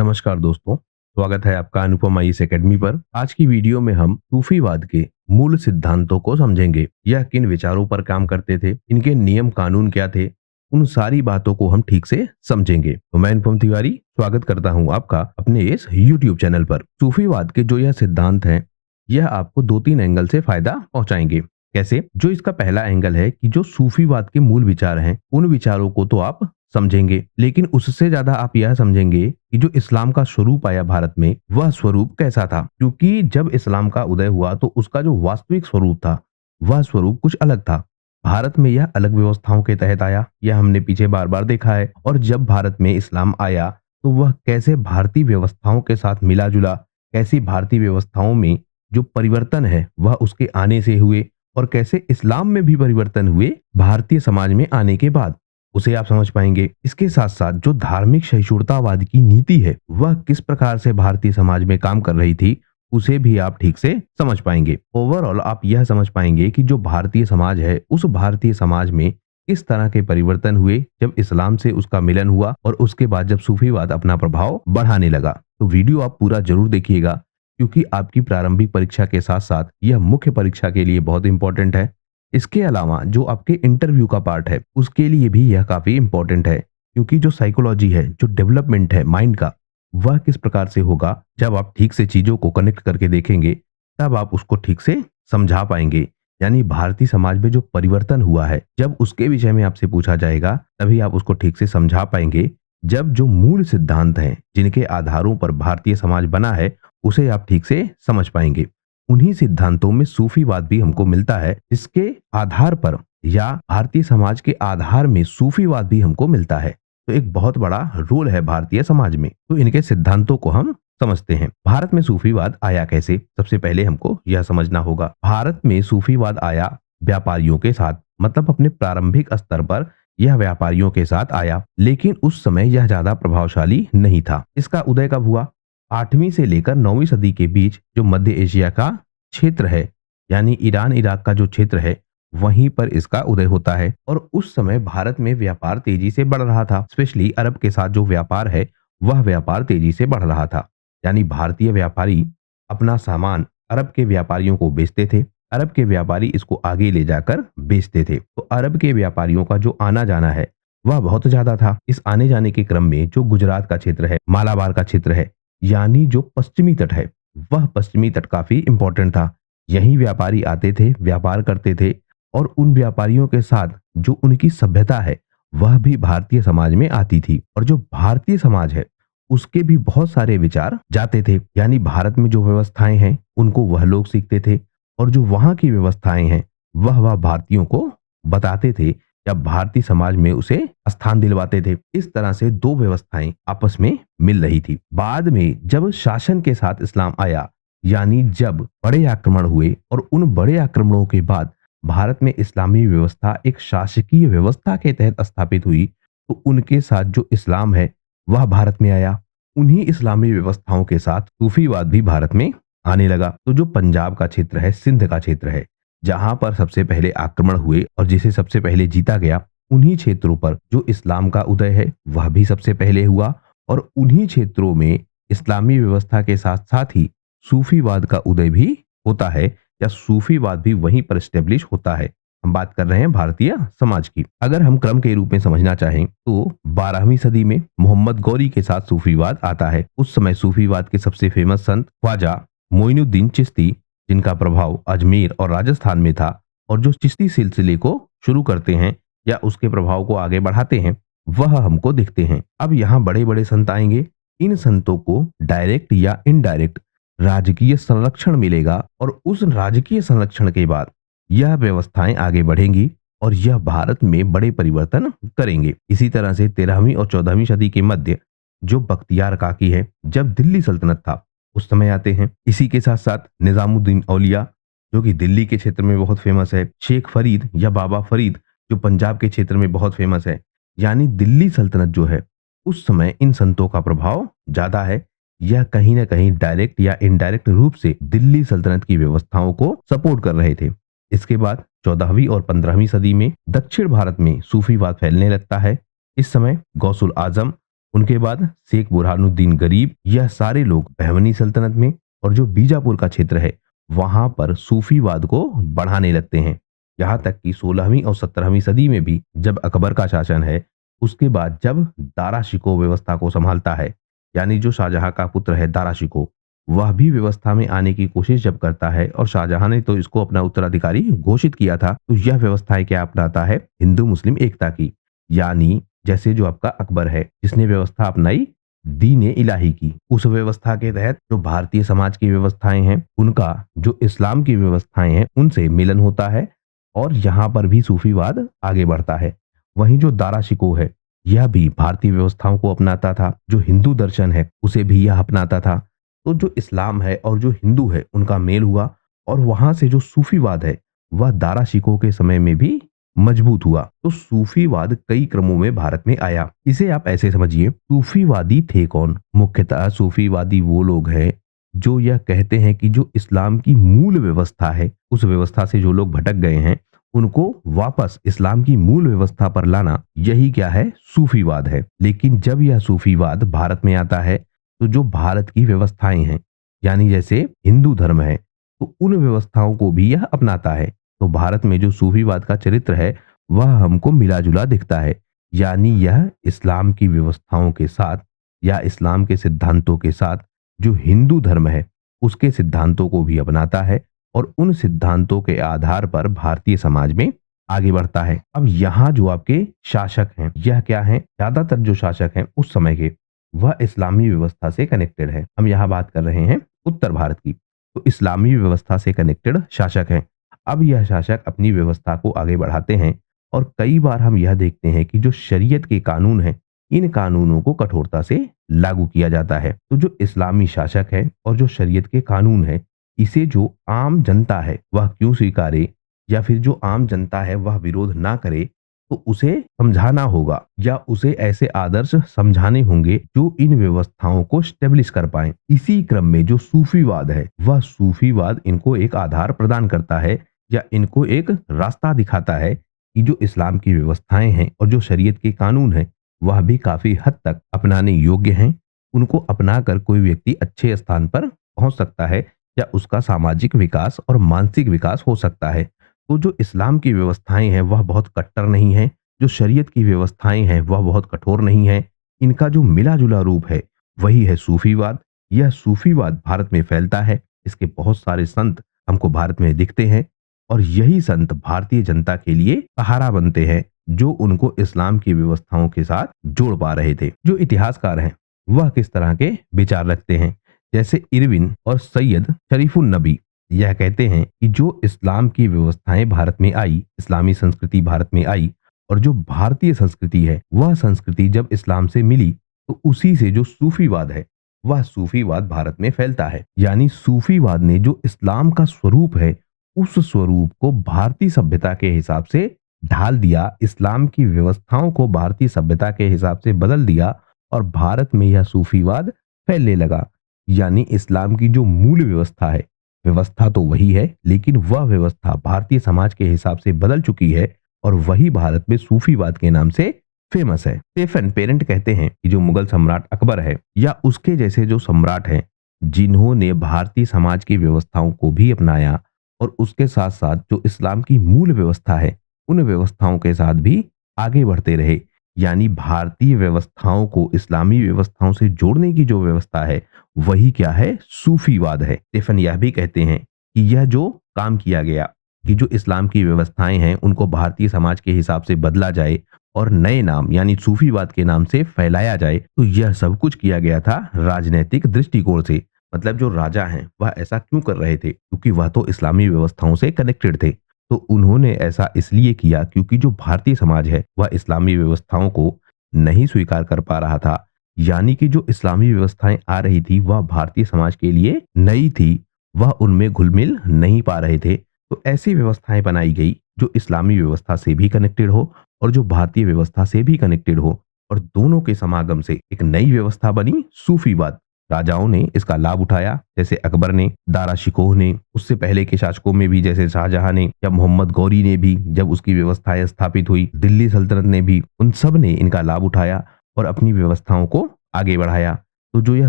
नमस्कार दोस्तों, स्वागत है आपका अनुपमा इस एकेडमी पर। आज की वीडियो में हम सूफीवाद के मूल सिद्धांतों को समझेंगे। यह किन विचारों पर काम करते थे, इनके नियम कानून क्या थे, उन सारी बातों को हम ठीक से समझेंगे। तो मैं अनुपम तिवारी स्वागत करता हूं आपका अपने इस यूट्यूब चैनल पर। सूफीवाद के जो यह सिद्धांत हैं, यह आपको दो तीन एंगल से फायदा पहुंचाएंगे। कैसे? जो इसका पहला एंगल है कि जो सूफीवाद के मूल विचार हैं, उन विचारों को तो आप समझेंगे, लेकिन उससे ज्यादा आप यह समझेंगे कि जो इस्लाम का स्वरूप आया भारत में, वह स्वरूप कैसा था। क्योंकि जब इस्लाम का उदय हुआ तो उसका जो वास्तविक स्वरूप था, वह स्वरूप कुछ अलग था। भारत में यह अलग व्यवस्थाओं के तहत आया, यह हमने पीछे बार बार देखा है। और जब भारत में इस्लाम आया तो वह कैसे भारतीय व्यवस्थाओं के साथ मिला जुला, कैसी भारतीय व्यवस्थाओं में जो परिवर्तन है वह उसके आने से हुए, और कैसे इस्लाम में भी परिवर्तन हुए भारतीय समाज में आने के बाद, उसे आप समझ पाएंगे। इसके साथ साथ जो धार्मिक सहिष्णुतावाद की नीति है, वह किस प्रकार से भारतीय समाज में काम कर रही थी, उसे भी आप ठीक से समझ पाएंगे। ओवरऑल आप यह समझ पाएंगे कि जो भारतीय समाज है, उस भारतीय समाज में किस तरह के परिवर्तन हुए जब इस्लाम से उसका मिलन हुआ, और उसके बाद जब सूफीवाद अपना प्रभाव बढ़ाने लगा। तो वीडियो आप पूरा जरूर देखिएगा, क्योंकि आपकी प्रारंभिक परीक्षा के साथ साथ यह मुख्य परीक्षा के लिए बहुत इंपॉर्टेंट है। इसके अलावा जो आपके इंटरव्यू का पार्ट है, उसके लिए भी यह काफी इंपॉर्टेंट है। क्योंकि जो साइकोलॉजी है, जो डेवलपमेंट है माइंड का, वह किस प्रकार से होगा, जब आप ठीक से चीजों को कनेक्ट करके देखेंगे, तब आप उसको ठीक से समझा पाएंगे। यानी भारतीय समाज में जो परिवर्तन हुआ है, जब उसके विषय में आपसे पूछा जाएगा, तभी आप उसको ठीक से समझा पाएंगे। जब जो मूल सिद्धांत हैं, जिनके आधारों पर भारतीय समाज बना है, उसे आप ठीक से समझ पाएंगे। उन्हीं सिद्धांतों में सूफीवाद भी हमको मिलता है, जिसके आधार पर, या भारतीय समाज के आधार में सूफीवाद भी हमको मिलता है। तो एक बहुत बड़ा रोल है भारतीय समाज में। तो इनके सिद्धांतों को हम समझते हैं। भारत में सूफीवाद आया कैसे, सबसे पहले हमको यह समझना होगा। भारत में सूफीवाद आया व्यापारियों के साथ, मतलब अपने प्रारंभिक स्तर पर यह व्यापारियों के साथ आया, लेकिन उस समय यह ज्यादा प्रभावशाली नहीं था। इसका उदय कब हुआ? 8वीं से लेकर 9वीं सदी के बीच जो मध्य एशिया का क्षेत्र है, यानी ईरान इराक का जो क्षेत्र है, वहीं पर इसका उदय होता है। और उस समय भारत में व्यापार तेजी से बढ़ रहा था। स्पेशली अरब के साथ जो व्यापार है, वह व्यापार तेजी से बढ़ रहा था। यानी भारतीय व्यापारी अपना सामान अरब के व्यापारियों को बेचते थे, अरब के व्यापारी इसको आगे ले जाकर बेचते थे। तो अरब के व्यापारियों का जो आना जाना है, वह बहुत ज्यादा था। इस आने जाने के क्रम में जो गुजरात का क्षेत्र है, मालाबार का क्षेत्र है, यानी जो पश्चिमी तट है, वह पश्चिमी तट काफी इंपॉर्टेंट था। यहीं व्यापारी आते थे, व्यापार करते थे, और उन व्यापारियों के साथ जो उनकी सभ्यता है, वह भी भारतीय समाज में आती थी। और जो भारतीय समाज है, उसके भी बहुत सारे विचार जाते थे। यानी भारत में जो व्यवस्थाएं हैं, उनको वह लोग सीखते थे, और जो वहां की व्यवस्थाएं हैं, वह भारतीयों को बताते थे, या भारतीय समाज में उसे स्थान दिलवाते थे। इस तरह से दो व्यवस्थाएं आपस में मिल रही थी। बाद में जब शासन के साथ इस्लाम आया, यानी जब बड़े आक्रमण हुए, और उन बड़े आक्रमणों के बाद भारत में इस्लामी व्यवस्था एक शासकीय व्यवस्था के तहत स्थापित हुई, तो उनके साथ जो इस्लाम है, वह भारत में आया। उन्हीं इस्लामी व्यवस्थाओं के साथ सूफीवाद भी भारत में आने लगा। तो जो पंजाब का क्षेत्र है, सिंध का क्षेत्र है, जहां पर सबसे पहले आक्रमण हुए और जिसे सबसे पहले जीता गया, उन्हीं क्षेत्रों पर जो इस्लाम का उदय है, वह भी सबसे पहले हुआ। और उन्हीं क्षेत्रों में इस्लामी व्यवस्था के साथ साथ ही सूफीवाद का उदय भी होता है, या सूफीवाद भी वहीं पर स्टेब्लिश होता है। हम बात कर रहे हैं भारतीय समाज की। अगर हम क्रम के रूप में समझना चाहें, तो 12वीं सदी में मोहम्मद गौरी के साथ सूफीवाद आता है। उस समय सूफीवाद के सबसे फेमस संत ख्वाजा मोइनुद्दीन चिश्ती, जिनका प्रभाव अजमेर और राजस्थान में था, और जो चिश्ती सिलसिले को शुरू करते हैं या उसके प्रभाव को आगे बढ़ाते हैं, वह हमको दिखते हैं। अब यहाँ बड़े बड़े संत आएंगे। इन संतों को डायरेक्ट या इनडायरेक्ट राजकीय संरक्षण मिलेगा, और उस राजकीय संरक्षण के बाद यह व्यवस्थाएं आगे बढ़ेंगी, और यह भारत में बड़े परिवर्तन करेंगे। इसी तरह से 13वीं और 14वीं सदी के मध्य जो बख्तियार काकी है, जब दिल्ली सल्तनत था, उस समय आते हैं। इसी के साथ साथ निजामुद्दीन औलिया, जो कि दिल्ली के क्षेत्र में बहुत फेमस है, शेख फरीद या बाबा फरीद, जो पंजाब के क्षेत्र में बहुत फेमस है। यानी दिल्ली सल्तनत जो है, उस समय इन संतों का प्रभाव ज्यादा है। यह कहीं ना कहीं डायरेक्ट या इनडायरेक्ट रूप से दिल्ली सल्तनत की व्यवस्थाओं को सपोर्ट कर रहे थे। इसके बाद 14वीं और 15वीं सदी में दक्षिण भारत में सूफीवाद फैलने लगता है। इस समय गौसुल आजम उनके बाद शेख बुरहानुद्दीन गरीब, यह सारे लोग बहमनी सल्तनत में और जो बीजापुर का क्षेत्र है वहां पर सूफीवाद को बढ़ाने लगते हैं। यहाँ तक कि 16वीं और 17वीं सदी में भी जब अकबर का शासन है, उसके बाद जब दारा शिकोह व्यवस्था को संभालता है, यानी जो शाहजहां का पुत्र है दारा शिकोह, वह भी व्यवस्था में आने की कोशिश जब करता है और शाहजहां ने तो इसको अपना उत्तराधिकारी घोषित किया था, तो यह व्यवस्थाएं क्या अपनाता है? हिंदू मुस्लिम एकता की। यानी जैसे जो आपका अकबर है जिसने व्यवस्था अपनाई दीन इलाही की, उस व्यवस्था के तहत जो भारतीय समाज की व्यवस्थाएं हैं उनका जो इस्लाम की व्यवस्थाएं हैं उनसे मिलन होता है और यहाँ पर भी सूफीवाद आगे बढ़ता है। वहीं जो दारा शिकोह है यह भी भारतीय व्यवस्थाओं को अपनाता था, जो हिंदू दर्शन है उसे भी यह अपनाता था। तो जो इस्लाम है और जो हिंदू है उनका मेल हुआ और वहां से जो सूफीवाद है वह दारा शिकोह के समय में भी मजबूत हुआ। तो सूफीवाद कई क्रमों में भारत में आया। इसे आप ऐसे समझिए, सूफीवादी थे कौन? मुख्यतः सूफीवादी वो लोग हैं जो यह कहते हैं कि जो इस्लाम की मूल व्यवस्था है, उस व्यवस्था से जो लोग भटक गए हैं उनको वापस इस्लाम की मूल व्यवस्था पर लाना, यही क्या है? सूफीवाद है। लेकिन जब यह सूफीवाद भारत में आता है तो जो भारत की व्यवस्थाएं हैं, यानी जैसे हिंदू धर्म है, तो उन व्यवस्थाओं को भी यह अपनाता है। तो भारत में जो सूफीवाद का चरित्र है वह हमको मिला जुला दिखता है। यानी यह इस्लाम की व्यवस्थाओं के साथ या इस्लाम के सिद्धांतों के साथ जो हिंदू धर्म है उसके सिद्धांतों को भी अपनाता है और उन सिद्धांतों के आधार पर भारतीय समाज में आगे बढ़ता है। अब यहाँ जो आपके शासक हैं यह क्या है? ज्यादातर जो शासक हैं उस समय के वह इस्लामी व्यवस्था से कनेक्टेड है। हम यहाँ बात कर रहे हैं उत्तर भारत की, तो इस्लामी व्यवस्था से कनेक्टेड शासक हैं। अब यह शासक अपनी व्यवस्था को आगे बढ़ाते हैं और कई बार हम यह देखते हैं कि जो शरीयत के कानून हैं इन कानूनों को कठोरता से लागू किया जाता है। तो जो इस्लामी शासक है और जो शरीयत के कानून है इसे जो आम जनता है वह क्यों स्वीकारे, या फिर जो आम जनता है वह विरोध ना करे, तो उसे समझाना होगा या उसे ऐसे आदर्श समझाने होंगे जो इन व्यवस्थाओं को स्टेब्लिश कर पाए। इसी क्रम में जो सूफीवाद है वह सूफीवाद इनको एक आधार प्रदान करता है या इनको एक रास्ता दिखाता है कि जो इस्लाम की व्यवस्थाएं हैं और जो शरीयत के कानून हैं वह भी काफी हद तक अपनाने योग्य हैं। उनको अपनाकर कोई व्यक्ति अच्छे स्थान पर पहुंच सकता है या उसका सामाजिक विकास और मानसिक विकास हो सकता है। तो जो इस्लाम की व्यवस्थाएं हैं वह बहुत कट्टर नहीं है, जो शरीयत की व्यवस्थाएं हैं वह बहुत कठोर नहीं है। इनका जो मिला जुला रूप है वही है सूफीवाद। यह सूफीवाद भारत में फैलता है, इसके बहुत सारे संत हमको भारत में दिखते हैं और यही संत भारतीय जनता के लिए सहारा बनते हैं जो उनको इस्लाम की व्यवस्थाओं के साथ जोड़ पा रहे थे। जो इतिहासकार हैं वह किस तरह के विचार रखते हैं? जैसे इरविन और सैयद शरीफुन नबी यह कहते हैं कि जो इस्लाम की व्यवस्थाएं भारत में आई, इस्लामी संस्कृति भारत में आई और जो भारतीय संस्कृति है वह संस्कृति जब इस्लाम से मिली तो उसी से जो सूफीवाद है वह सूफीवाद भारत में फैलता है। यानी सूफीवाद ने जो इस्लाम का स्वरूप है उस स्वरूप को भारतीय सभ्यता के हिसाब से ढाल दिया, इस्लाम की व्यवस्थाओं को भारतीय सभ्यता के हिसाब से बदल दिया और भारत में यह सूफीवाद फैलने लगा। यानी इस्लाम की जो मूल व्यवस्था है, व्यवस्था तो वही है लेकिन वह व्यवस्था भारतीय समाज के हिसाब से बदल चुकी है और वही भारत में सूफीवाद के नाम से फेमस है। स्टेफन पेरेंट कहते हैं कि जो मुगल सम्राट अकबर है या उसके जैसे जो सम्राट हैं जिन्होंने भारतीय समाज की व्यवस्थाओं को भी अपनाया और उसके साथ साथ जो इस्लाम की मूल व्यवस्था है उन व्यवस्थाओं के साथ भी आगे बढ़ते रहे। यानी भारतीय व्यवस्थाओं को इस्लामी व्यवस्थाओं से जोड़ने की जो व्यवस्था है वही क्या है? सूफीवाद है। स्टेफन यह भी कहते हैं कि यह जो काम किया गया कि जो इस्लाम की व्यवस्थाएं हैं उनको भारतीय समाज के हिसाब से बदला जाए और नए नाम यानी सूफीवाद के नाम से फैलाया जाए, तो यह सब कुछ किया गया था राजनीतिक दृष्टिकोण से। मतलब जो राजा हैं वह ऐसा क्यों कर रहे थे? क्योंकि वह तो इस्लामी व्यवस्थाओं से कनेक्टेड थे। तो उन्होंने ऐसा इसलिए किया क्योंकि जो भारतीय समाज है वह इस्लामी व्यवस्थाओं को नहीं स्वीकार कर पा रहा था। यानी कि जो इस्लामी व्यवस्थाएं आ रही थी वह भारतीय समाज के लिए नई थी, वह उनमें घुल मिल नहीं पा रहे थे। तो ऐसी व्यवस्थाएं बनाई गई जो इस्लामी व्यवस्था से भी कनेक्टेड हो और जो भारतीय व्यवस्था से भी कनेक्टेड हो और दोनों के समागम से एक नई व्यवस्था बनी सूफीवाद। राजाओं ने इसका लाभ उठाया, जैसे अकबर ने, दारा शिकोह ने, उससे पहले के शासकों में भी जैसे शाहजहां ने या मोहम्मद गौरी ने भी, जब उसकी व्यवस्थाएं स्थापित हुई, दिल्ली सल्तनत ने भी, उन सब ने इनका लाभ उठाया और अपनी व्यवस्थाओं को आगे बढ़ाया। तो जो यह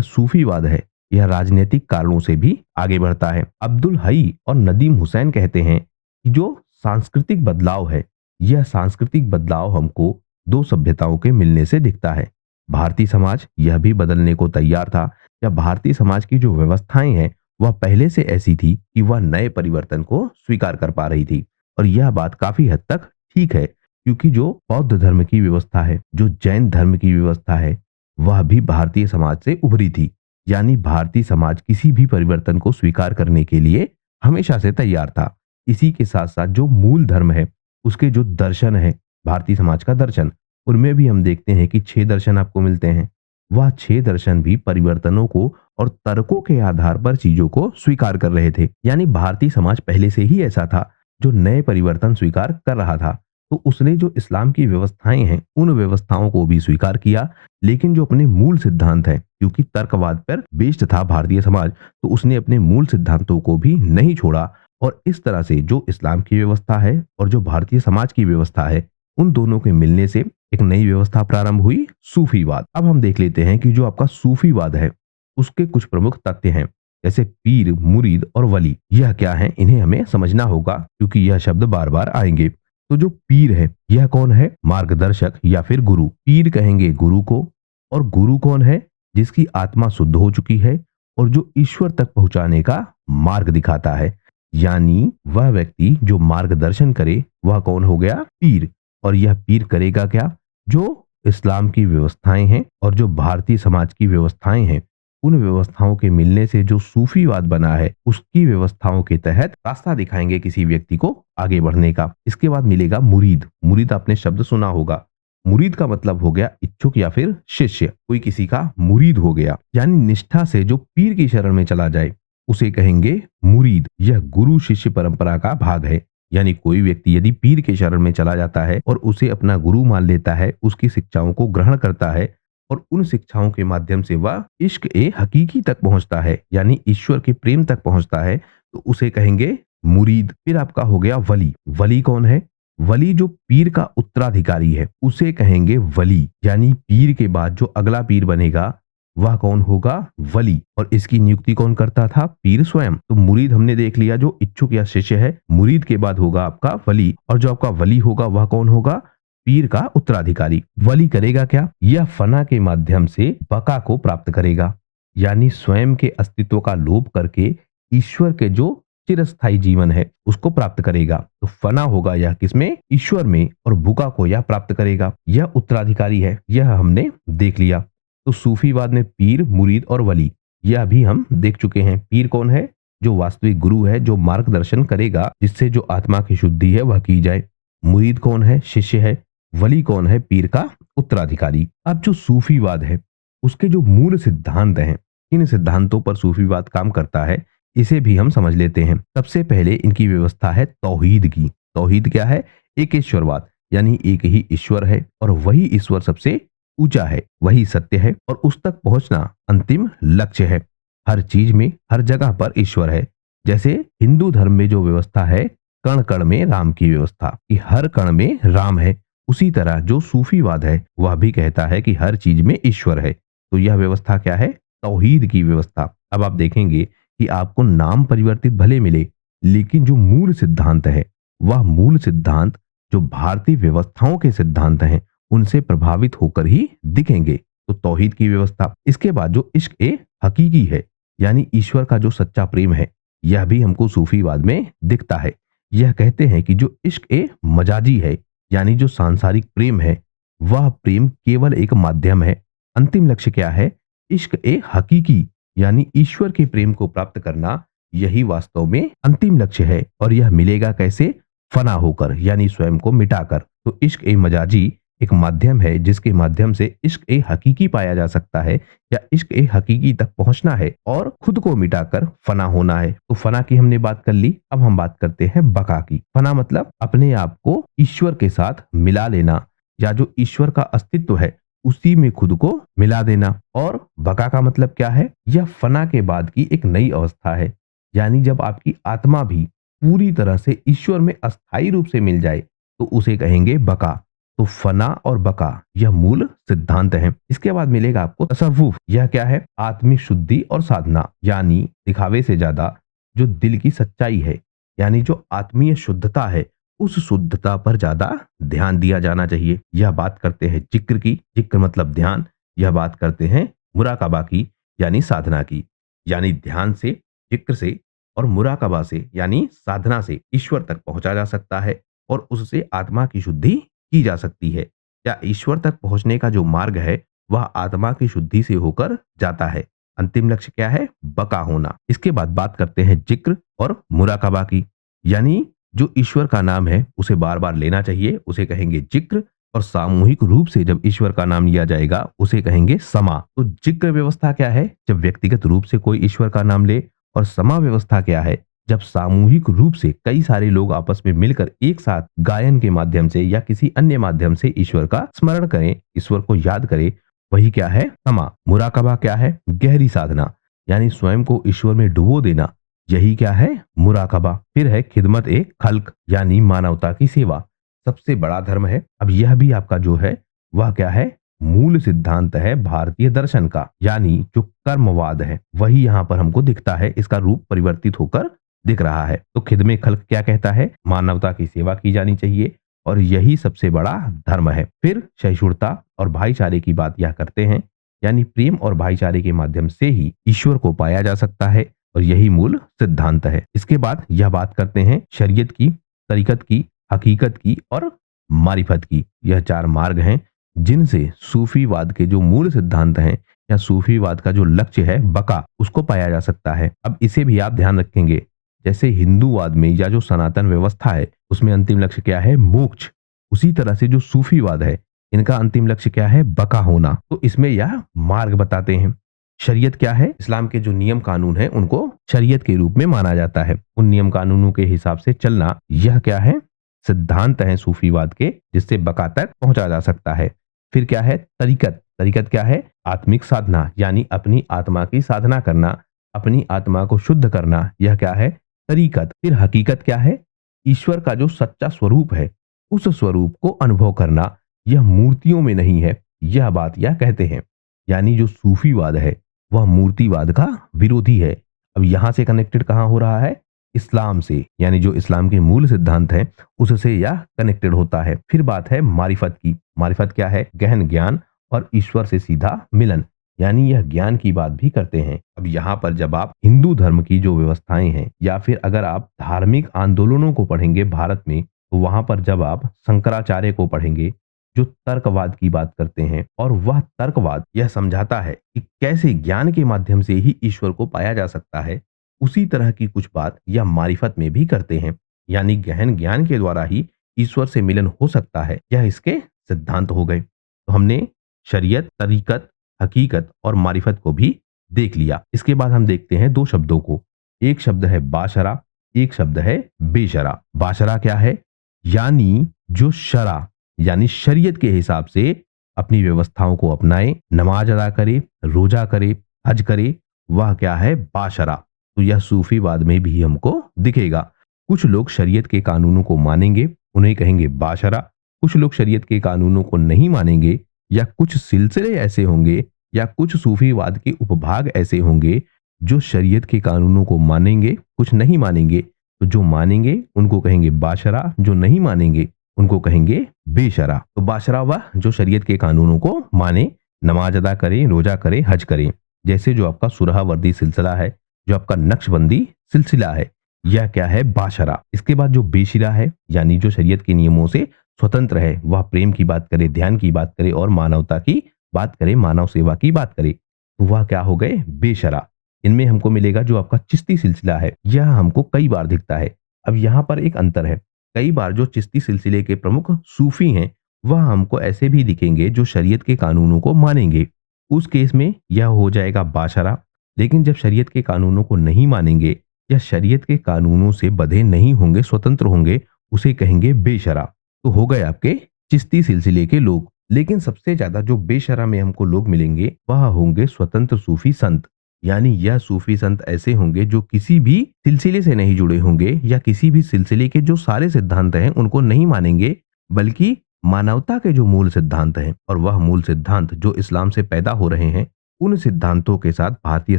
सूफीवाद है, यह राजनीतिक कारणों से भी आगे बढ़ता है। अब्दुल हई और नदीम हुसैन कहते हैं कि जो सांस्कृतिक बदलाव है, यह सांस्कृतिक बदलाव हमको दो सभ्यताओं के मिलने से दिखता है। भारतीय समाज यह भी बदलने को तैयार था। या भारतीय समाज की जो व्यवस्थाएं हैं, वह पहले से ऐसी थी कि वह नए परिवर्तन को स्वीकार कर पा रही थी। और यह बात काफी हद तक ठीक है, क्योंकि जो बौद्ध धर्म की व्यवस्था है, जो जैन धर्म की व्यवस्था है, वह भी भारतीय समाज से उभरी थी। यानी भारतीय समाज किसी भी परिवर्तन को स्वीकार करने के लिए हमेशा से तैयार था। इसी के साथ साथ जो मूल धर्म है, उसके जो दर्शन है, भारतीय समाज का दर्शन, उनमें भी हम देखते हैं कि 6 दर्शन आपको मिलते हैं। वह 6 दर्शन भी परिवर्तनों को और तर्कों के आधार पर चीजों को स्वीकार कर रहे थे। यानी भारतीय समाज पहले से ही ऐसा था, जो नए परिवर्तन स्वीकार कर रहा था। तो उसने जो इस्लाम की व्यवस्थाएं हैं, उन व्यवस्थाओं को भी स्वीकार किया, लेकिन जो अपने मूल सिद्धांत है, क्योंकि तर्कवाद पर बेस्ड था भारतीय समाज, तो उसने अपने मूल सिद्धांतों को भी नहीं छोड़ा। और इस तरह से जो इस्लाम की व्यवस्था है और जो भारतीय समाज की व्यवस्था है, उन दोनों के मिलने से एक नई व्यवस्था प्रारंभ हुई, सूफीवाद। अब हम देख लेते हैं कि जो आपका सूफीवाद है, उसके कुछ प्रमुख तथ्य हैं, जैसे पीर, मुरीद और वली। यह क्या है, इन्हें हमें समझना होगा, क्योंकि यह शब्द बार बार आएंगे। तो जो पीर है, यह कौन है? मार्गदर्शक या फिर गुरु। पीर कहेंगे गुरु को। और गुरु कौन है? जिसकी आत्मा शुद्ध हो चुकी है और जो ईश्वर तक पहुंचाने का मार्ग दिखाता है। यानी वह व्यक्ति जो मार्गदर्शन करे, वह कौन हो गया? पीर। और यह पीर करेगा क्या? जो इस्लाम की व्यवस्थाएं हैं और जो भारतीय समाज की व्यवस्थाएं हैं, उन व्यवस्थाओं के मिलने से जो सूफीवाद बना है, उसकी व्यवस्थाओं के तहत रास्ता दिखाएंगे किसी व्यक्ति को आगे बढ़ने का। इसके बाद मिलेगा मुरीद। मुरीद आपने शब्द सुना होगा। मुरीद का मतलब हो गया इच्छुक या फिर शिष्य। कोई किसी का मुरीद हो गया, यानी निष्ठा से जो पीर की शरण में चला जाए, उसे कहेंगे मुरीद। यह गुरु शिष्य परंपरा का भाग है। यानी कोई व्यक्ति यदि पीर के शरण में चला जाता है और उसे अपना गुरु मान लेता है, उसकी शिक्षाओं को ग्रहण करता है और उन शिक्षाओं के माध्यम से वह इश्क ए हकीकी तक पहुंचता है, यानी ईश्वर के प्रेम तक पहुंचता है, तो उसे कहेंगे मुरीद। फिर आपका हो गया वली। वली कौन है? वली जो पीर का उत्तराधिकारी है, उसे कहेंगे वली। यानी पीर के बाद जो अगला पीर बनेगा, वह कौन होगा? वली। और इसकी नियुक्ति कौन करता था? पीर स्वयं। तो मुरीद हमने देख लिया, जो इच्छुक या शिष्य है। मुरीद के बाद होगा आपका वली, और जो आपका वली होगा वह कौन होगा? पीर का उत्तराधिकारी। वली करेगा क्या? यह फना के माध्यम से बका को प्राप्त करेगा, यानी स्वयं के अस्तित्व का लोप करके ईश्वर के जो चिरस्थायी जीवन है, उसको प्राप्त करेगा। तो फना होगा यह किसमें? ईश्वर में। और बुका को यह प्राप्त करेगा। यह उत्तराधिकारी है, यह हमने देख लिया। तो सूफीवाद में पीर, मुरीद और वली, यह भी हम देख चुके हैं। पीर कौन है? जो वास्तविक गुरु है, जो मार्गदर्शन करेगा, जिससे जो आत्मा की शुद्धि है वह की जाए। मुरीद कौन है? शिष्य है। वली कौन है? पीर का उत्तराधिकारी। अब जो सूफीवाद है, उसके जो मूल सिद्धांत हैं, इन सिद्धांतों पर सूफीवाद काम करता है, इसे भी हम समझ लेते हैं। सबसे पहले इनकी व्यवस्था है तौहीद की। तौहीद क्या है? एकेश्वरवाद, यानी एक ही ईश्वर है और वही ईश्वर सबसे ऊंचा है, वही सत्य है और उस तक पहुंचना अंतिम लक्ष्य है। हर चीज में, हर जगह पर ईश्वर है। जैसे हिंदू धर्म में जो व्यवस्था है, कण कण में राम की व्यवस्था, कि हर कण में राम है, उसी तरह जो सूफीवाद है वह भी कहता है कि हर चीज में ईश्वर है। तो यह व्यवस्था क्या है? तौहीद की व्यवस्था। अब आप देखेंगे कि आपको नाम परिवर्तित भले मिले, लेकिन जो मूल सिद्धांत है, वह मूल सिद्धांत जो भारतीय व्यवस्थाओं के सिद्धांत हैं, उनसे प्रभावित होकर ही दिखेंगे। तो तौहीद की व्यवस्था। इसके बाद जो इश्क ए हकीकी है, यानी ईश्वर का जो सच्चा प्रेम है, यह भी हमको सूफीवाद में दिखता है। यह कहते हैं कि जो इश्क ए मजाजी है, यानी जो सांसारिक प्रेम है, वह प्रेम केवल एक माध्यम है। अंतिम लक्ष्य क्या है? इश्क ए हकीकी, यानी ईश्वर के प्रेम को प्राप्त करना, यही वास्तव में अंतिम लक्ष्य है। और यह मिलेगा कैसे? फना होकर, यानी स्वयं को मिटाकर। तो इश्क ए मजाजी एक माध्यम है, जिसके माध्यम से इश्क ए हकीकी पाया जा सकता है, या इश्क ए हकीकी तक पहुंचना है और खुद को मिटाकर फना होना है। तो फना की हमने बात कर ली। अब हम बात करते हैं बका की। फना मतलब अपने आप को ईश्वर के साथ मिला लेना, या जो ईश्वर का अस्तित्व है उसी में खुद को मिला देना। और बका का मतलब क्या है? यह फना के बाद की एक नई अवस्था है, यानी जब आपकी आत्मा भी पूरी तरह से ईश्वर में अस्थायी रूप से मिल जाए, तो उसे कहेंगे बका। तो फना और बका यह मूल सिद्धांत है। इसके बाद मिलेगा आपको तसव्वुफ। यह क्या है? आत्मिक शुद्धि और साधना, यानी दिखावे से ज्यादा जो दिल की सच्चाई है, यानी जो आत्मीय शुद्धता है, उस शुद्धता पर ज्यादा ध्यान दिया जाना चाहिए। यह बात करते हैं जिक्र की, जिक्र मतलब ध्यान। यह बात करते हैं मुराकाबा की, यानी साधना की, यानी ध्यान से, जिक्र से और मुराकाबा से यानी साधना से ईश्वर तक पहुंचा जा सकता है और उससे आत्मा की शुद्धि की जा सकती है। या ईश्वर तक पहुंचने का जो मार्ग है वह आत्मा की शुद्धि से होकर जाता है। अंतिम लक्ष्य क्या है? बका होना। इसके बाद बात करते हैं जिक्र और मुराकाबा की, यानी जो ईश्वर का नाम है उसे बार बार लेना चाहिए, उसे कहेंगे जिक्र। और सामूहिक रूप से जब ईश्वर का नाम लिया जाएगा उसे कहेंगे समा। तो जिक्र व्यवस्था क्या है? जब व्यक्तिगत रूप से कोई ईश्वर का नाम ले। और समा व्यवस्था क्या है? जब सामूहिक रूप से कई सारे लोग आपस में मिलकर एक साथ गायन के माध्यम से या किसी अन्य माध्यम से ईश्वर का स्मरण करें, ईश्वर को याद करें, वही क्या है? समा। मुराकाबा क्या है? गहरी साधना, यानी स्वयं को ईश्वर में डुबो देना, यही क्या है? मुराकाबा। फिर है खिदमत ए खल्क, यानी मानवता की सेवा, सबसे बड़ा धर्म है। अब यह भी आपका जो है वह क्या है? मूल सिद्धांत है भारतीय दर्शन का, यानी जो कर्मवाद है वही यहाँ पर हमको दिखता है, इसका रूप परिवर्तित होकर दिख रहा है। तो खिदमे खल्क क्या कहता है? मानवता की सेवा की जानी चाहिए और यही सबसे बड़ा धर्म है। फिर सहिष्णुता और भाईचारे की बात यह करते हैं, यानी प्रेम और भाईचारे के माध्यम से ही ईश्वर को पाया जा सकता है और यही मूल सिद्धांत है। इसके बाद यह बात करते हैं शरीयत की, तरीकत की, हकीकत की और मारिफत की। यह चार मार्ग हैं जिनसे सूफीवाद के जो मूल सिद्धांत हैं या सूफीवाद का जो लक्ष्य है बका, उसको पाया जा सकता है। अब इसे भी आप ध्यान रखेंगे, जैसे हिंदूवाद में या जो सनातन व्यवस्था है उसमें अंतिम लक्ष्य क्या है? मोक्ष। उसी तरह से जो सूफीवाद है इनका अंतिम लक्ष्य क्या है? बका होना। तो इसमें यह मार्ग बताते हैं। शरीयत क्या है? इस्लाम के जो नियम कानून है उनको शरीयत के रूप में माना जाता है। उन नियम कानूनों के हिसाब से चलना, यह क्या है? सिद्धांत है सूफीवाद के, जिससे बका तक पहुंचा जा सकता है। फिर क्या है? तरीकत। तरीकत क्या है? आत्मिक साधना, यानी अपनी आत्मा की साधना करना, अपनी आत्मा को शुद्ध करना, यह क्या है? तरीकत। फिर हकीकत क्या है? ईश्वर का जो सच्चा स्वरूप है उस स्वरूप को अनुभव करना, यह मूर्तियों में नहीं है, यह बात यह कहते हैं। यानी जो सूफीवाद है वह मूर्तिवाद का विरोधी है। अब यहां से कनेक्टेड कहां हो रहा है? इस्लाम से, यानी जो इस्लाम के मूल सिद्धांत हैं उससे यह कनेक्टेड होता है। फिर बात है मारिफत की। मारिफत क्या है? गहन ज्ञान और ईश्वर से सीधा मिलन, यानी यह ज्ञान की बात भी करते हैं। अब यहाँ पर जब आप हिंदू धर्म की जो व्यवस्थाएं हैं या फिर अगर आप धार्मिक आंदोलनों को पढ़ेंगे भारत में, तो वहां पर जब आप शंकराचार्य को पढ़ेंगे जो तर्कवाद की बात करते हैं, और वह तर्कवाद यह समझाता है कि कैसे ज्ञान के माध्यम से ही ईश्वर को पाया जा सकता है, उसी तरह की कुछ बात यह मारिफत में भी करते हैं, यानी गहन ज्ञान के द्वारा ही ईश्वर से मिलन हो सकता है। यह इसके सिद्धांत हो गए। तो हमने शरीयत, तरीकत, हकीकत और मारिफत को भी देख लिया। इसके बाद हम देखते हैं दो शब्दों को। एक शब्द है बाशरा, एक शब्द है बेशरा। बाशरा क्या है? यानी जो शरा, यानी शरीयत के हिसाब से अपनी व्यवस्थाओं को अपनाए, नमाज अदा करे, रोजा करे, हज करे, वह क्या है? बाशरा। तो यह सूफीवाद में भी हमको दिखेगा। कुछ लोग शरीयत के कानूनों को मानेंगे, उन्हें कहेंगे बाशरा। कुछ लोग शरीयत के कानूनों को नहीं मानेंगे, या कुछ सिलसिले ऐसे होंगे या कुछ सूफीवाद के उपभाग ऐसे होंगे जो शरीयत के कानूनों को मानेंगे, कुछ नहीं मानेंगे। तो जो मानेंगे उनको कहेंगे बाशरा, जो नहीं मानेंगे उनको कहेंगे बेशरा। तो बाशरा वह जो शरीयत के कानूनों को माने, नमाज अदा करे, रोजा करे, हज करे। जैसे जो आपका सुरहावर्दी सिलसिला है, जो आपका नक्शबंदी सिलसिला है, यह क्या है? बाशरा। इसके बाद जो बेशिरा है, यानी जो शरीयत के नियमों से स्वतंत्र है, वह प्रेम की बात करे, ध्यान की बात करे और मानवता की बात करे, मानव सेवा की बात करे, तो वह क्या हो गए? बेशरा। इनमें हमको मिलेगा जो आपका चिश्ती सिलसिला है, यह हमको कई बार दिखता है। अब यहाँ पर एक अंतर है, कई बार जो चिश्ती सिलसिले के प्रमुख सूफी हैं वह हमको ऐसे भी दिखेंगे जो शरीयत के कानूनों को मानेंगे, उस केस में यह हो जाएगा बाशरा। लेकिन जब शरीयत के कानूनों को नहीं मानेंगे या शरीयत के कानूनों से बंधे नहीं होंगे, स्वतंत्र होंगे, उसे कहेंगे बेशरा। तो हो गए आपके चिश्ती सिलसिले के लोग। लेकिन सबसे ज्यादा जो बेशरा में हमको लोग मिलेंगे वह होंगे स्वतंत्र सूफी संत, यानी यह सूफी संत ऐसे होंगे जो किसी भी सिलसिले से नहीं जुड़े होंगे या किसी भी सिलसिले के जो सारे सिद्धांत हैं उनको नहीं मानेंगे, बल्कि मानवता के जो मूल सिद्धांत हैं और वह मूल सिद्धांत जो इस्लाम से पैदा हो रहे हैं, उन सिद्धांतों के साथ भारतीय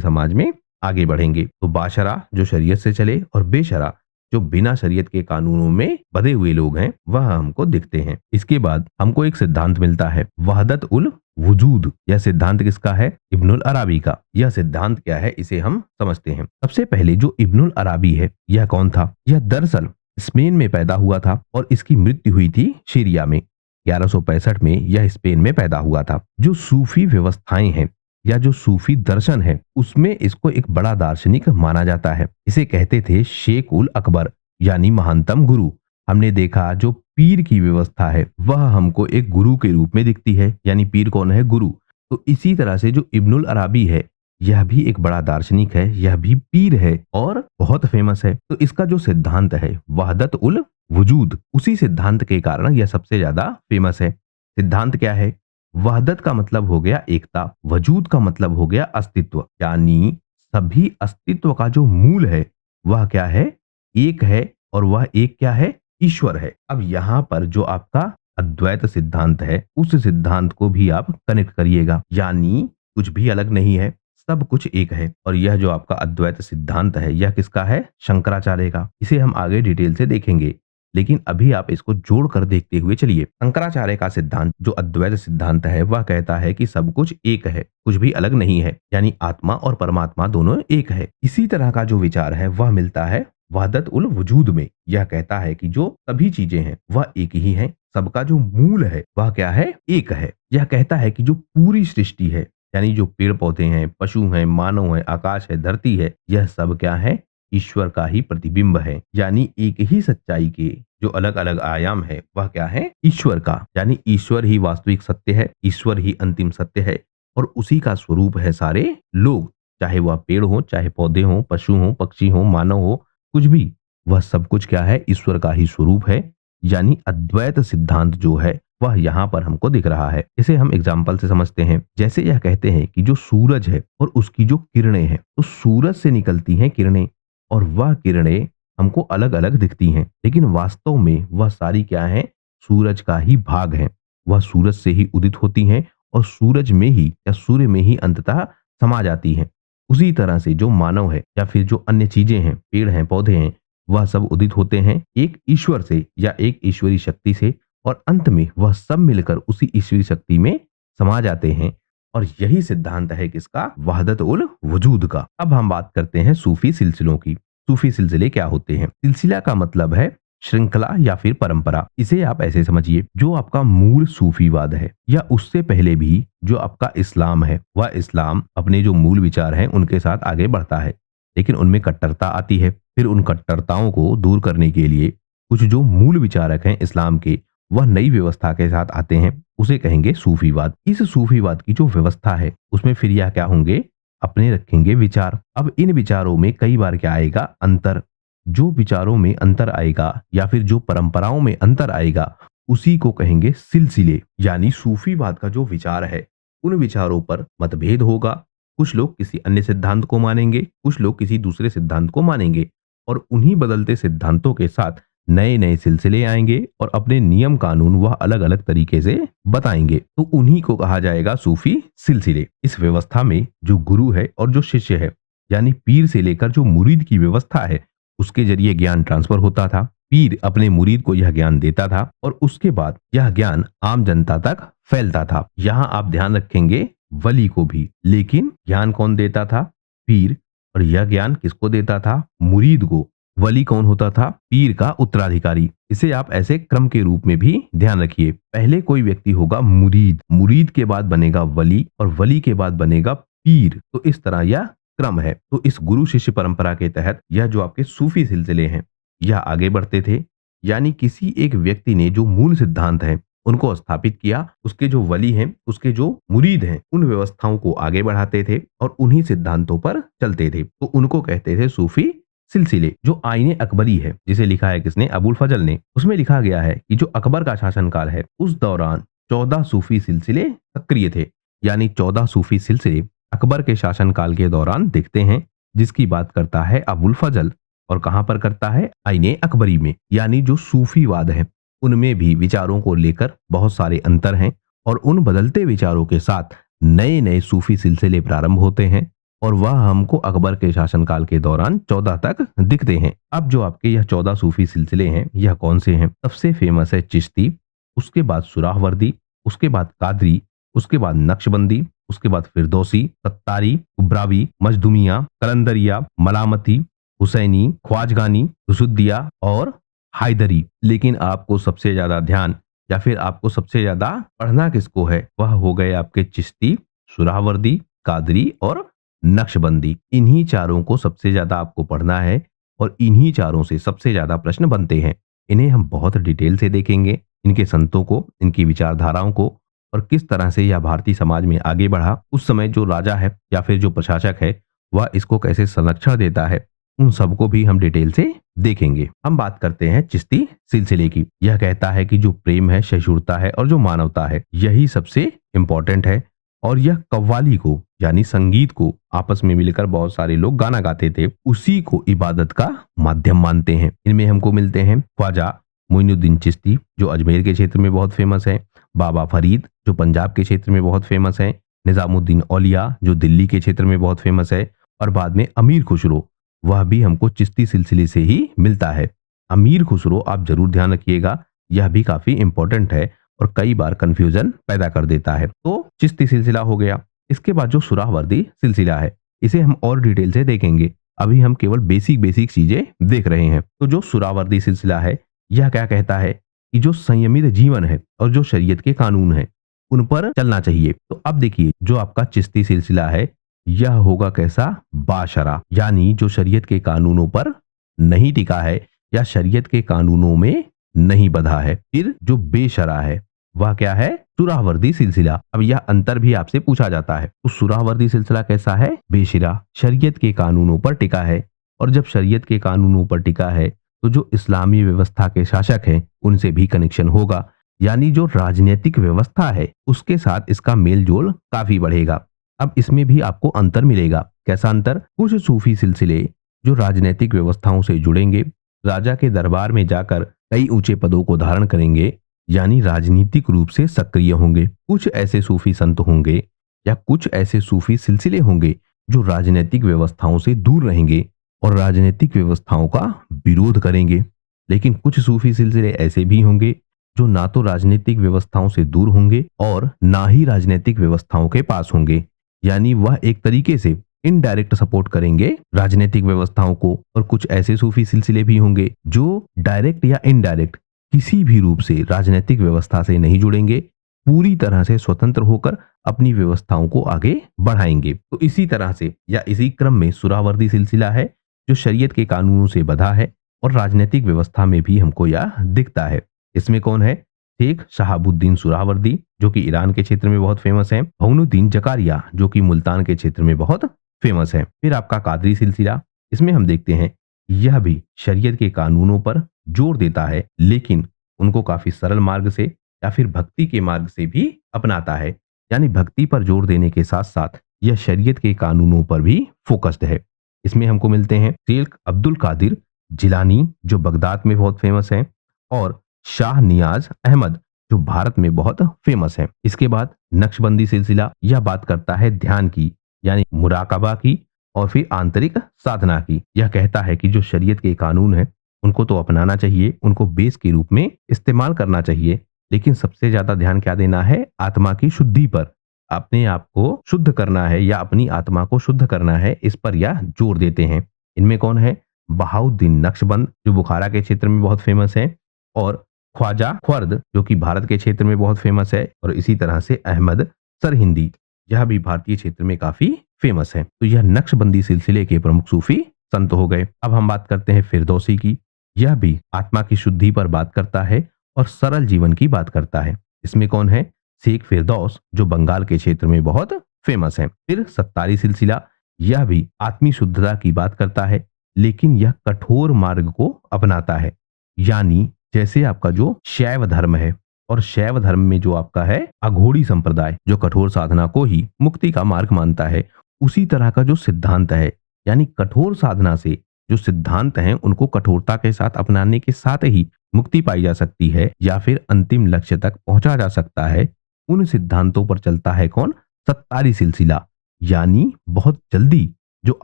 समाज में आगे बढ़ेंगे। तो बाशरा जो शरीयत से चले और बेशरा जो बिना शरीयत के कानूनों में बंधे हुए लोग हैं, वह हमको दिखते हैं। इसके बाद हमको एक सिद्धांत मिलता है वहदत उल वजूद। यह सिद्धांत किसका है? इब्नुल अराबी का। यह सिद्धांत क्या है, इसे हम समझते हैं। सबसे पहले जो इब्नुल अराबी है, यह कौन था? यह दरअसल स्पेन में पैदा हुआ था और इसकी मृत्यु हुई थी सीरिया में। 1165 में यह स्पेन में पैदा हुआ था। जो सूफी व्यवस्थाएं हैं या जो सूफी दर्शन है, उसमें इसको एक बड़ा दार्शनिक माना जाता है। इसे कहते थे शेख उल अकबर, यानी महानतम गुरु। हमने देखा जो पीर की व्यवस्था है वह हमको एक गुरु के रूप में दिखती है, यानी पीर कौन है? गुरु। तो इसी तरह से जो इब्नुल अराबी है, यह भी एक बड़ा दार्शनिक है, यह भी पीर है और बहुत फेमस है। तो इसका जो सिद्धांत है वहदत उल वजूद, उसी सिद्धांत के कारण यह सबसे ज्यादा फेमस है। सिद्धांत क्या है? वहदत का मतलब हो गया एकता, वजूद का मतलब हो गया अस्तित्व, यानी सभी अस्तित्व का जो मूल है वह क्या है? एक है, और वह एक क्या है? ईश्वर है। अब यहाँ पर जो आपका अद्वैत सिद्धांत है, उस सिद्धांत को भी आप कनेक्ट करिएगा, यानी कुछ भी अलग नहीं है, सब कुछ एक है। और यह जो आपका अद्वैत सिद्धांत है, यह किसका है? शंकराचार्य का। इसे हम आगे डिटेल से देखेंगे, लेकिन अभी आप इसको जोड़कर देखते हुए चलिए। शंकराचार्य का सिद्धांत जो अद्वैत सिद्धांत है, वह कहता है कि सब कुछ एक है, कुछ भी अलग नहीं है, यानी आत्मा और परमात्मा दोनों एक है। इसी तरह का जो विचार है वह मिलता है वहदत उल वजूद में। यह कहता है कि जो सभी चीजें हैं वह एक ही हैं, सबका जो मूल है वह क्या है? एक है। यह कहता है कि जो पूरी सृष्टि है, यानी जो पेड़ पौधे हैं, पशु हैं, मानव है, आकाश है, धरती है, यह सब क्या है? ईश्वर का ही प्रतिबिंब है। यानी एक ही सच्चाई के जो अलग अलग आयाम है वह क्या है? ईश्वर का। यानी ईश्वर ही वास्तविक सत्य है, ईश्वर ही अंतिम सत्य है, और उसी का स्वरूप है सारे लोग, चाहे वह पेड़ हो, चाहे पौधे हो, पशु हो, पक्षी हो, मानव हो, कुछ भी, वह सब कुछ क्या है? ईश्वर का ही स्वरूप है। यानी अद्वैत सिद्धांत जो है वह यहाँ पर हमको दिख रहा है। इसे हम एग्जाम्पल से समझते हैं। जैसे यह कहते हैं कि जो सूरज है और उसकी जो किरणें हैं, तो सूरज से निकलती हैं किरणें, और वह किरणें हमको अलग अलग दिखती हैं, लेकिन वास्तव में वह सारी क्या है? सूरज का ही भाग है। वह सूरज से ही उदित होती हैं और सूरज में ही या सूर्य में ही अंततः समा जाती हैं। उसी तरह से जो मानव है या फिर जो अन्य चीजें हैं, पेड़ हैं, पौधे हैं, वह सब उदित होते हैं एक ईश्वर से या एक ईश्वरी शक्ति से, और अंत में वह सब मिलकर उसी ईश्वरी शक्ति में समा जाते हैं। और यही सिद्धांत है किसका? वहदत उल वजूद का। अब हम बात करते हैं सूफी सिलसिलों की। सूफी सिलसिले क्या होते हैं? सिलसिला का मतलब है श्रृंखला या फिर परंपरा। इसे आप ऐसे समझिए, जो आपका मूल सूफीवाद है या उससे पहले भी जो आपका इस्लाम है, वह इस्लाम अपने जो मूल विचार हैं उनके साथ आगे बढ़ता है, लेकिन उनमें कट्टरता आती है। फिर उन कट्टरताओं को दूर करने के लिए कुछ जो मूल विचारक हैं इस्लाम के, वह नई व्यवस्था के साथ आते हैं, उसे कहेंगे सूफीवाद। इस सूफीवाद की जो व्यवस्था है उसमें फिर यह क्या होंगे? अपने रखेंगे विचार। अब इन विचारों में कई बार क्या आएगा? अंतर। जो विचारों में अंतर आएगा या फिर जो परंपराओं में अंतर आएगा, उसी को कहेंगे सिलसिले। यानी सूफीवाद का जो विचार है, उन विचारों पर मतभेद होगा। कुछ लोग किसी अन्य सिद्धांत को मानेंगे, कुछ लोग किसी दूसरे सिद्धांत को मानेंगे, और उन्हीं बदलते सिद्धांतों के साथ नए नए सिलसिले आएंगे और अपने नियम कानून वह अलग अलग तरीके से बताएंगे। तो उन्हीं को कहा जाएगा सूफी सिलसिले। इस व्यवस्था में जो गुरु है और जो शिष्य है, यानी पीर से लेकर जो मुरीद की व्यवस्था है, उसके जरिए ज्ञान ट्रांसफर होता था। पीर अपने मुरीद को यह ज्ञान देता था और उसके बाद यह ज्ञान आम जनता तक फैलता था। यहाँ आप ध्यान रखेंगे वली को भी, लेकिन ज्ञान कौन देता था? पीर। और यह ज्ञान किसको देता था? मुरीद को। वली कौन होता था? पीर का उत्तराधिकारी। इसे आप ऐसे क्रम के रूप में भी ध्यान रखिए। पहले कोई व्यक्ति होगा मुरीद, मुरीद के बाद बनेगा वली, और वली के बाद बनेगा पीर। तो इस तरह यह क्रम है। तो इस गुरु शिष्य परंपरा के तहत यह जो आपके सूफी सिलसिले हैं, यह आगे बढ़ते थे। यानी किसी एक व्यक्ति ने जो मूल सिद्धांत है उनको स्थापित किया, उसके जो वली हैं, उसके जो मुरीद हैं, उन व्यवस्थाओं को आगे बढ़ाते थे और उन्हीं सिद्धांतों पर चलते थे। तो उनको कहते थे सूफी सिलसिले। जो आईने अकबरी है, जिसे लिखा है किसने? अबुल फजल ने। उसमें लिखा गया है कि जो अकबर का शासनकाल है, उस दौरान 14 सूफी सिलसिले सक्रिय थे। यानी 14 सूफी सिलसिले अकबर के शासनकाल के दौरान दिखते हैं, जिसकी बात करता है अबुल फजल। और कहां पर करता है? आईने अकबरी में। यानी जो सूफीवाद है उनमें भी विचारों को लेकर बहुत सारे अंतर हैं और उन बदलते विचारों के साथ नए नए सूफी सिलसिले प्रारंभ होते हैं और वह हमको अकबर के शासनकाल के दौरान 14 तक दिखते हैं। अब जो आपके यह 14 सूफी सिलसिले हैं यह कौन से हैं? सबसे फेमस है चिश्ती, उसके बाद सुराहवर्दी, उसके बाद कादरी, उसके बाद नक्शबंदी, उसके बाद फिरदौसी, सत्तारी, कुब्रावी, मजदूमिया, कलंदरिया, मलामती, हुसैनी, ख्वाजगानी, रुसुद्दिया और हैदरी। लेकिन आपको सबसे ज्यादा ध्यान या फिर आपको सबसे ज्यादा पढ़ना किसको है? वह हो गए आपके चिश्ती, सुराहवर्दी, कादरी और नक्शबंदी। इन्हीं चारों को सबसे ज्यादा आपको पढ़ना है और इन्हीं चारों से सबसे ज्यादा प्रश्न बनते हैं। इन्हें हम बहुत डिटेल से देखेंगे, इनके संतों को, इनकी विचारधाराओं को और किस तरह से यह भारतीय समाज में आगे बढ़ा। उस समय जो राजा है या फिर जो प्रशासक है वह इसको कैसे संरक्षण देता है, उन सबको भी हम डिटेल से देखेंगे। हम बात करते हैं चिश्ती सिलसिले की। यह कहता है कि जो प्रेम है, सहिष्णुता है और जो मानवता है यही सबसे इंपॉर्टेंट है और यह कव्वाली को यानी संगीत को आपस में मिलकर बहुत सारे लोग गाना गाते थे, उसी को इबादत का माध्यम मानते हैं। इनमें हमको मिलते हैं ख्वाजा मोइनुद्दीन चिश्ती जो अजमेर के क्षेत्र में बहुत फेमस है, बाबा फरीद जो पंजाब के क्षेत्र में बहुत फेमस है, निजामुद्दीन औलिया जो दिल्ली के क्षेत्र में बहुत फेमस है और बाद में अमीर खुसरो, वह भी हमको चिश्ती सिलसिले से ही मिलता है। अमीर खुसरो आप जरूर ध्यान रखिएगा, यह भी काफी इंपॉर्टेंट है और कई बार कंफ्यूजन पैदा कर देता है। तो चिश्ती सिलसिला हो गया। इसके बाद जो सुराहवर्दी सिलसिला है इसे हम और डिटेल से देखेंगे। अभी हम केवल बेसिक बेसिक चीजें देख रहे हैं। तो जो सुराहवर्दी सिलसिला है यह क्या कहता है कि जो संयमित जीवन है और जो शरीयत के कानून है उन पर चलना चाहिए। तो अब देखिए जो आपका चिश्ती सिलसिला है यह होगा कैसा? बाशरा, यानी जो शरीयत के कानूनों पर नहीं टिका है या शरीयत के कानूनों में नहीं बंधा है। फिर जो बेशरा है वह क्या है? सुराहवर्दी सिलसिला। अब यह अंतर भी आपसे पूछा जाता है। तो सुराहवर्दी सिलसिला कैसा है? बेशरा, शरीयत के कानूनों पर टिका है और जब शरीयत के कानूनों पर टिका है तो जो इस्लामी व्यवस्था के शासक हैं उनसे भी कनेक्शन होगा, यानी जो राजनीतिक व्यवस्था है उसके साथ इसका मेल जोल काफी बढ़ेगा। अब इसमें भी आपको अंतर मिलेगा। कैसा अंतर? कुछ सूफी सिलसिले जो राजनीतिक व्यवस्थाओं से जुड़ेंगे, राजा के दरबार में जाकर कई ऊंचे पदों को धारण करेंगे, यानी राजनीतिक रूप से सक्रिय होंगे। कुछ ऐसे सूफी संत होंगे या कुछ ऐसे सूफी सिलसिले होंगे जो राजनीतिक व्यवस्थाओं से दूर रहेंगे और राजनीतिक व्यवस्थाओं का विरोध करेंगे। लेकिन कुछ सूफी सिलसिले ऐसे भी होंगे जो ना तो राजनीतिक व्यवस्थाओं से दूर होंगे और ना ही राजनीतिक व्यवस्थाओं के पास होंगे, यानी वह एक तरीके से इनडायरेक्ट सपोर्ट करेंगे राजनीतिक व्यवस्थाओं को। और कुछ ऐसे सूफी सिलसिले भी होंगे जो डायरेक्ट या इनडायरेक्ट किसी भी रूप से राजनीतिक व्यवस्था से नहीं जुड़ेंगे, पूरी तरह से स्वतंत्र होकर अपनी व्यवस्थाओं को आगे बढ़ाएंगे। तो इसी तरह से या इसी क्रम में सुराहवर्दी सिलसिला है जो शरीयत के कानूनों से बंधा है और राजनीतिक व्यवस्था में भी हमको यह दिखता है। इसमें कौन है? शेख शहाबुद्दीन सुराहवर्दी जो कि ईरान के क्षेत्र में बहुत फेमस है, मौनुद्दीन जकारिया जो कि मुल्तान के क्षेत्र में बहुत फेमस है। फिर आपका कादरी सिलसिला, इसमें हम देखते हैं यह भी शरीयत के कानूनों पर जोर देता है लेकिन उनको काफी सरल मार्ग से या फिर भक्ति के मार्ग से भी अपनाता है, यानी भक्ति पर जोर देने के साथ साथ यह शरीयत के कानूनों पर भी फोकस्ड है। इसमें हमको मिलते हैं शेख अब्दुल कादिर जिलानी जो बगदाद में बहुत फेमस है और शाह नियाज अहमद जो भारत में बहुत फेमस है। इसके बाद नक्शबंदी सिलसिला, यह बात करता है ध्यान की, यानी मुराकबा की और फिर आंतरिक साधना की। यह कहता है कि जो शरीयत के कानून है उनको तो अपनाना चाहिए, उनको बेस के रूप में इस्तेमाल करना चाहिए, लेकिन सबसे ज्यादा ध्यान क्या देना है? आत्मा की शुद्धि पर। अपने आप को शुद्ध करना है या अपनी आत्मा को शुद्ध करना है, इस पर यह जोर देते हैं। इनमें कौन है? बहाउद्दीन नक्शबंद जो बुखारा के क्षेत्र में बहुत फेमस है और ख्वाजा ख्वर्द जो कि भारत के क्षेत्र में बहुत फेमस है और इसी तरह से अहमद सरहिंदी, यह भी भारतीय क्षेत्र में काफी फेमस है। तो यह नक्शबंदी सिलसिले के प्रमुख सूफी संत हो गए। अब हम बात करते हैं फिरदौसी की। यह भी आत्मा की शुद्धि पर बात करता है और सरल जीवन की बात करता है। इसमें कौन है? शेख फिरदौस जो बंगाल के क्षेत्र में बहुत फेमस है। फिर सत्तारी सिलसिला, यह भी आत्मी शुद्धता की बात करता है लेकिन यह कठोर मार्ग को अपनाता है, यानी जैसे आपका जो शैव धर्म है और शैव धर्म में जो आपका है अघोरी संप्रदाय जो कठोर साधना को ही मुक्ति का मार्ग मानता है, उसी तरह का जो सिद्धांत है, यानी कठोर साधना से जो सिद्धांत हैं उनको कठोरता के साथ अपनाने के साथ ही मुक्ति पाई जा सकती है या फिर अंतिम लक्ष्य तक पहुंचा जा सकता है, उन सिद्धांतों पर चलता है कौन? सत्तारी सिलसिला। यानी बहुत जल्दी जो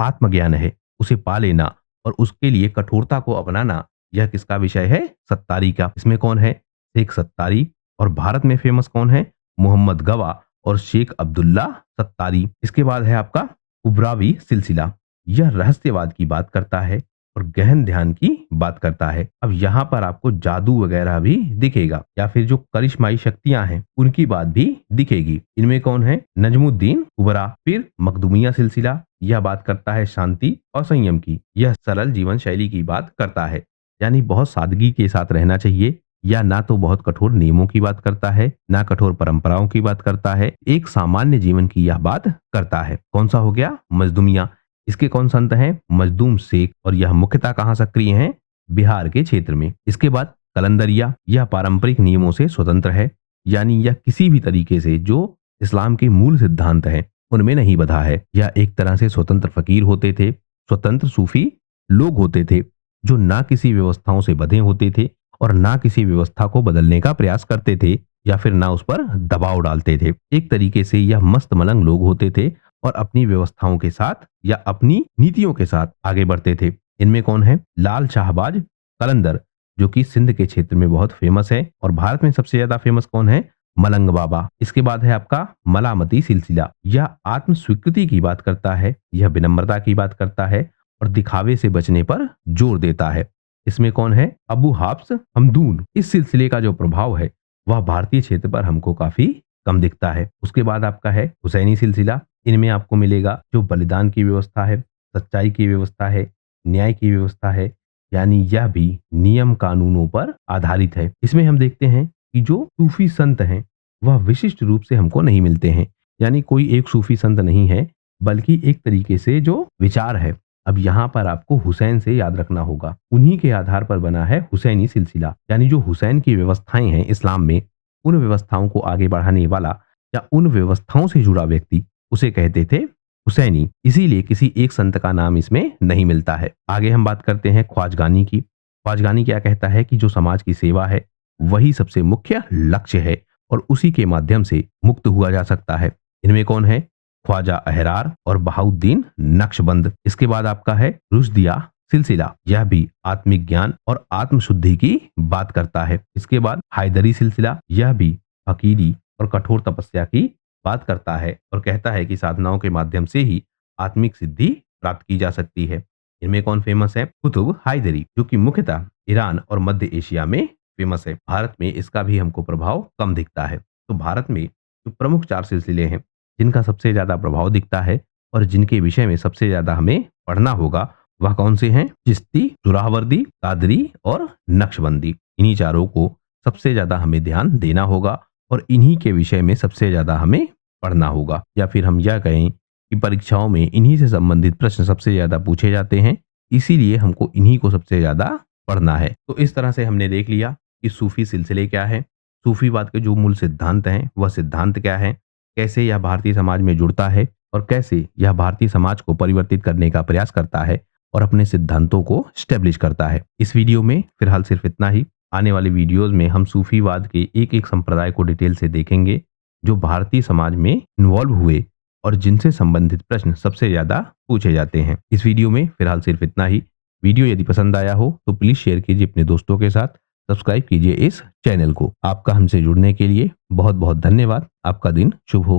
आत्मज्ञान है उसे पा लेना और उसके लिए कठोरता को अपनाना, यह किसका विषय है? सत्तारी का। इसमें कौन है? शेख सत्तारी। और भारत में फेमस कौन है? मोहम्मद गवा और शेख अब्दुल्ला सत्तारी। इसके बाद है आपका उबरावी सिलसिला। यह रहस्यवाद की बात करता है और गहन ध्यान की बात करता है। अब यहाँ पर आपको जादू वगैरह भी दिखेगा या फिर जो करिश्माई शक्तियां हैं उनकी बात भी दिखेगी। इनमें कौन है? नजमुद्दीन उबरा। फिर मखदूमिया सिलसिला, यह बात करता है शांति और संयम की। यह सरल जीवन शैली की बात करता है, यानी बहुत सादगी के साथ रहना चाहिए। या ना तो बहुत कठोर नियमों की बात करता है, ना कठोर परंपराओं की बात करता है, एक सामान्य जीवन की यह बात करता है। कौन सा हो गया? मजदूमिया। इसके कौन संत हैं? मजदूम शेख। और यह मुख्यतः कहाँ सक्रिय हैं? बिहार के क्षेत्र में। इसके बाद कलंदरिया, यह पारंपरिक नियमों से स्वतंत्र है, यानी यह किसी भी तरीके से जो इस्लाम के मूल सिद्धांत हैं उनमें नहीं बधा है। यह एक तरह से स्वतंत्र फकीर होते थे, स्वतंत्र सूफी लोग होते थे जो ना किसी व्यवस्थाओं से बंधे होते थे और ना किसी व्यवस्था को बदलने का प्रयास करते थे या फिर ना उस पर दबाव डालते थे। एक तरीके से यह मस्त मलंग लोग होते थे और अपनी व्यवस्थाओं के साथ या अपनी नीतियों के साथ आगे बढ़ते थे। इनमें कौन है? लाल शाहबाज कलंदर, जो कि सिंध के क्षेत्र में बहुत फेमस है। और भारत में सबसे ज्यादा फेमस कौन है? मलंग बाबा। इसके बाद है आपका मलामती सिलसिला। यह आत्म स्वीकृति की बात करता है, यह विनम्रता की बात करता है और दिखावे से बचने पर जोर देता है। इसमें कौन है? अबू हाफ्स हमदून। इस सिलसिले का जो प्रभाव है वह भारतीय क्षेत्र पर हमको काफी कम दिखता है। उसके बाद आपका है हुसैनी सिलसिला। इनमें आपको मिलेगा जो बलिदान की व्यवस्था है, सच्चाई की व्यवस्था है, न्याय की व्यवस्था है, यानी यह भी नियम कानूनों पर आधारित है। इसमें हम देखते हैं कि जो सूफी संत हैं वह विशिष्ट रूप से हमको नहीं मिलते हैं, यानी कोई एक सूफी संत नहीं है बल्कि एक तरीके से जो विचार है। अब यहाँ पर आपको हुसैन से याद रखना होगा, उन्हीं के आधार पर बना है हुसैनी सिलसिला, यानी जो हुसैन की व्यवस्थाएं हैं इस्लाम में, उन व्यवस्थाओं को आगे बढ़ाने वाला या उन व्यवस्थाओं से जुड़ा व्यक्ति उसे कहते थे हुसैनी। इसीलिए किसी एक संत का नाम इसमें नहीं मिलता है। आगे हम बात करते हैं ख्वाजगानी की। ख्वाजगानी क्या कहता है कि जो समाज की सेवा है वही सबसे मुख्य लक्ष्य है और उसी के माध्यम से मुक्त हुआ जा सकता है। इनमें कौन है? ख्वाजा अहरार और बहाउद्दीन नक्शबंद। इसके बाद आपका है रुशदिया सिलसिला। यह भी आत्मिक ज्ञान और आत्मशुद्धि की बात करता है। इसके बाद हैदरी सिलसिला। यह भी फकीरी और कठोर तपस्या की बात करता है और कहता है कि साधनाओं के माध्यम से ही आत्मिक सिद्धि प्राप्त की जा सकती है। इनमें कौन फेमस है? कुतुब हैदरी, जो कि मुख्यतः ईरान और मध्य एशिया में फेमस है। भारत में इसका भी हमको प्रभाव कम दिखता है। तो भारत में जो प्रमुख 4 सिलसिले हैं जिनका सबसे ज्यादा प्रभाव दिखता है और जिनके विषय में सबसे ज्यादा हमें पढ़ना होगा, वह कौन से हैं? चिश्ती, सुरावर्दी, कादरी और नक्शबंदी। इन्हीं चारों को सबसे ज्यादा हमें ध्यान देना होगा और इन्हीं के विषय में सबसे ज्यादा हमें पढ़ना होगा, या फिर हम यह कहें कि परीक्षाओं में इन्हीं से संबंधित प्रश्न सबसे ज्यादा पूछे जाते हैं, इसीलिए हमको इन्हीं को सबसे ज्यादा पढ़ना है। तो इस तरह से हमने देख लिया कि सूफी सिलसिले क्या है, सूफीवाद के जो मूल सिद्धांत हैं वह सिद्धांत क्या है, कैसे यह भारतीय समाज में जुड़ता है और कैसे यह भारतीय समाज को परिवर्तित करने का प्रयास करता है और अपने सिद्धांतों को स्टेब्लिश करता है। इस वीडियो में फिलहाल सिर्फ इतना ही। आने वाले वीडियोज में हम सूफीवाद के एक एक संप्रदाय को डिटेल से देखेंगे जो भारतीय समाज में इन्वॉल्व हुए और जिनसे संबंधित प्रश्न सबसे ज्यादा पूछे जाते हैं। इस वीडियो में फिलहाल सिर्फ इतना ही। वीडियो यदि पसंद आया हो तो प्लीज शेयर कीजिए अपने दोस्तों के साथ, सब्सक्राइब कीजिए इस चैनल को। आपका हमसे जुड़ने के लिए बहुत बहुत धन्यवाद। आपका दिन शुभ हो।